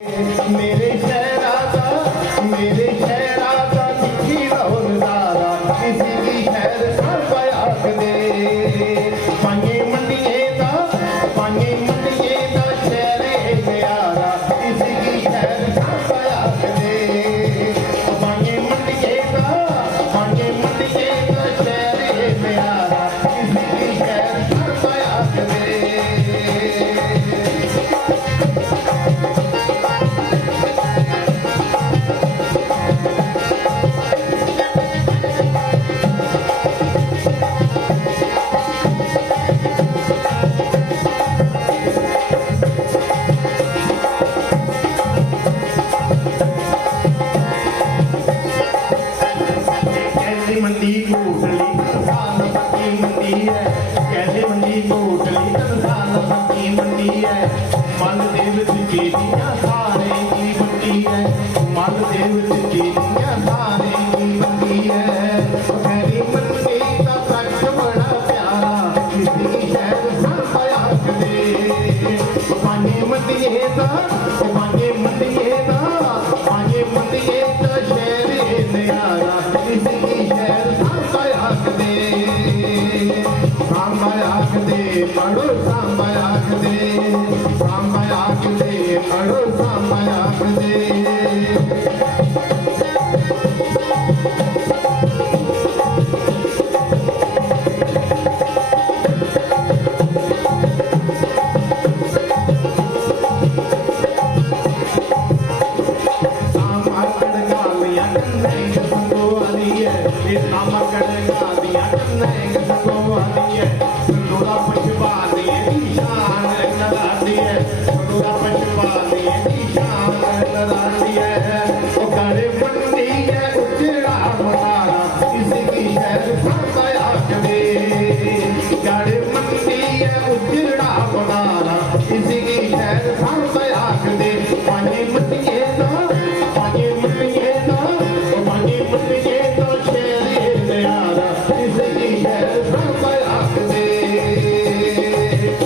मेरे शहरा का मेरे शहरा का निकी रौनदारा किसी की खैर सर पयाक दे पांगे मंडिये दा शहरे प्यारा किसी की खैर सर पयाक दे पांगे मंडिये दा शहरे प्यारा किसी की खैर सर पयाक दे मंडी कोटली तनसाल पक्की मंडी है कैसे मंडी कोटली तनसाल पक्की मंडी है मल देव जी दिया सारे की मंडी है मल देव जी दिया सारे की मंडी है मेरी मंडी का कट बड़ा प्यारा किसी शहर सर पयाक दे पांगे मंडिये दा शहरे नयारा किसी की शहर सांबा आख दे पढ़ो सांबा आख दे पढ़ो सांबा आख दे किसी की शहर सांबा आख दे पांगे मंडिये दा